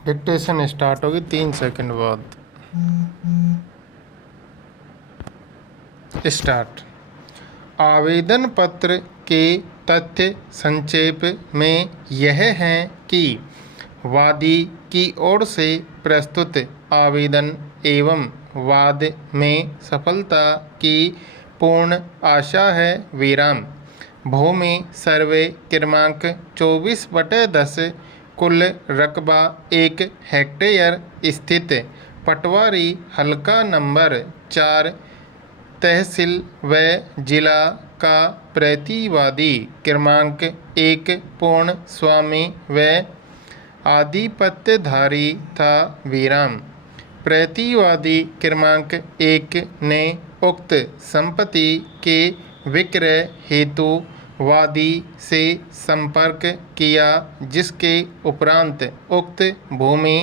Dictation start होगी 3 second बाद। Start. आवेदन पत्र के तथ्य संक्षेप में यह है कि वादी की ओर से प्रस्तुत आवेदन एवं वाद में सफलता की पूर्ण आशा है। विराम। भूमि सर्वे क्रमांक 24/10 कुल रकबा 1 हेक्टेयर स्थित पटवारी हल्का नंबर 4 तहसील व जिला का प्रतिवादी क्रमांक 1 पूर्ण स्वामी व आधिपत्यधारी था। विराम। प्रतिवादी क्रमांक 1 ने उक्त संपत्ति के विक्रय हेतु वादी से संपर्क किया, जिसके उपरांत उक्त भूमि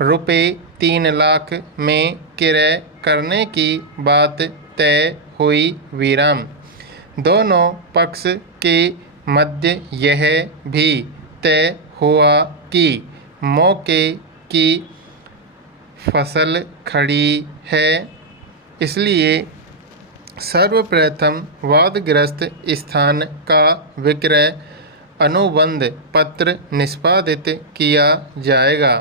रुपये 3 लाख में क्रय करने की बात तय हुई। विराम। दोनों पक्ष के मध्य यह भी तय हुआ कि मौके की फसल खड़ी है, इसलिए सर्वप्रथम वादग्रस्त स्थान का विक्रय अनुबंध पत्र निष्पादित किया जाएगा।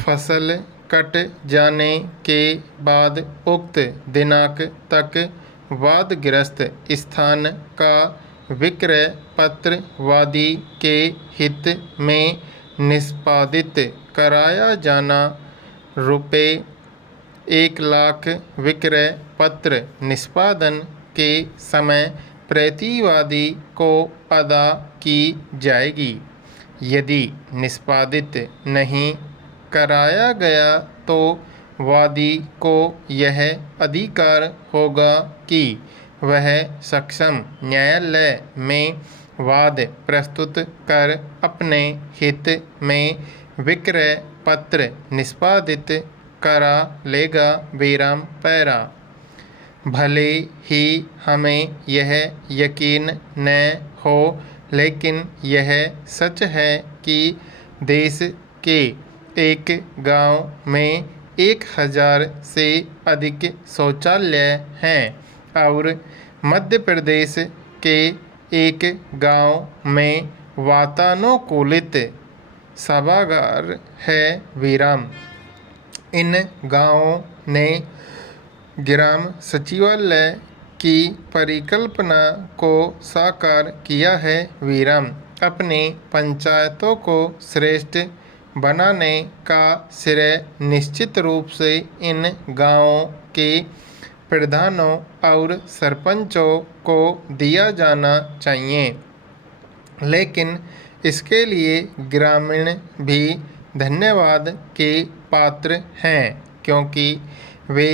फसल कट जाने के बाद उक्त दिनांक तक वादग्रस्त स्थान का विक्रय पत्र वादी के हित में निष्पादित कराया जाना। रुपये 1 लाख विक्रय पत्र निष्पादन के समय प्रतिवादी को अदा की जाएगी। यदि निष्पादित नहीं कराया गया तो वादी को यह अधिकार होगा कि वह सक्षम न्यायालय में वाद प्रस्तुत कर अपने हित में विक्रय पत्र निष्पादित करा लेगा। विराम। पैरा। भले ही हमें यह यकीन न हो, लेकिन यह सच है कि देश के एक गांव में 1000 से अधिक शौचालय हैं और मध्य प्रदेश के एक गांव में वातानुकूलित सभागार है। विराम। इन गांवों ने ग्राम सचिवालय की परिकल्पना को साकार किया है। विराम। अपनी पंचायतों को श्रेष्ठ बनाने का श्रेय निश्चित रूप से इन गांवों के प्रधानों और सरपंचों को दिया जाना चाहिए, लेकिन इसके लिए ग्रामीण भी धन्यवाद के पात्र हैं, क्योंकि वे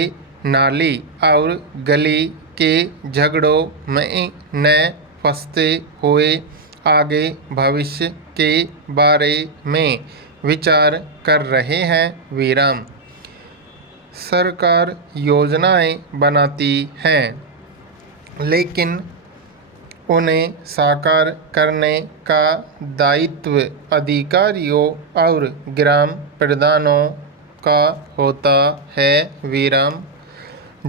नाली और गली के झगड़ों में न फंसते हुए आगे भविष्य के बारे में विचार कर रहे हैं। विराम। सरकार योजनाएं बनाती है, लेकिन उन्हें साकार करने का दायित्व अधिकारियों और ग्राम प्रधानों का होता है। विराम।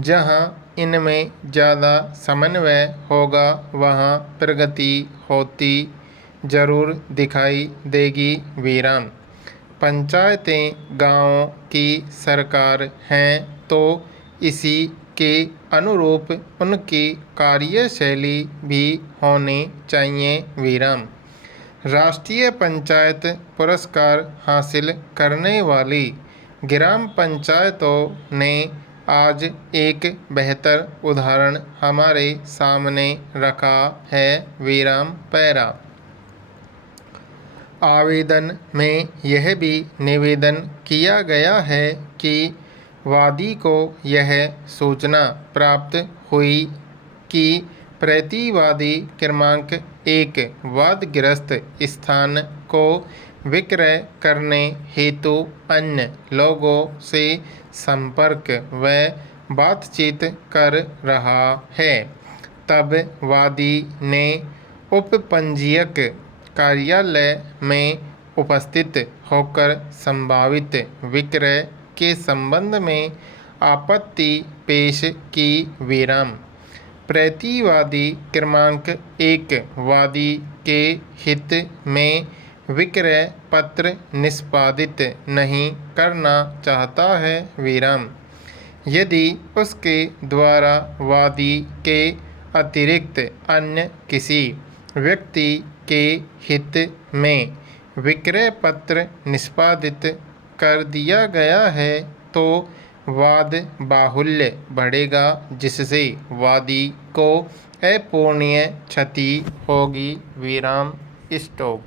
जहां इनमें ज़्यादा समन्वय होगा, वहां प्रगति होती जरूर दिखाई देगी। विराम। पंचायतें गांवों की सरकार हैं, तो इसी के अनुरूप उनकी कार्यशैली भी होनी चाहिए। विराम। राष्ट्रीय पंचायत पुरस्कार हासिल करने वाली ग्राम पंचायतों ने आज एक बेहतर उदाहरण हमारे सामने रखा है। विराम। पैरा। आवेदन में यह भी निवेदन किया गया है कि वादी को यह सूचना प्राप्त हुई कि प्रतिवादी क्रमांक 1 वादग्रस्त स्थान को विक्रय करने हेतु अन्य लोगों से संपर्क व बातचीत कर रहा है। तब वादी ने उपपंजीयक कार्यालय में उपस्थित होकर संभावित विक्रय के संबंध में आपत्ति पेश की। विराम। प्रतिवादी क्रमांक 1 वादी के हित में विक्रय पत्र निष्पादित नहीं करना चाहता है। विराम। यदि उसके द्वारा वादी के अतिरिक्त अन्य किसी व्यक्ति के हित में विक्रय पत्र निष्पादित कर दिया गया है तो वाद बाहुल्य बढ़ेगा, जिससे वादी को अपूरणीय क्षति होगी। विराम। स्टॉप।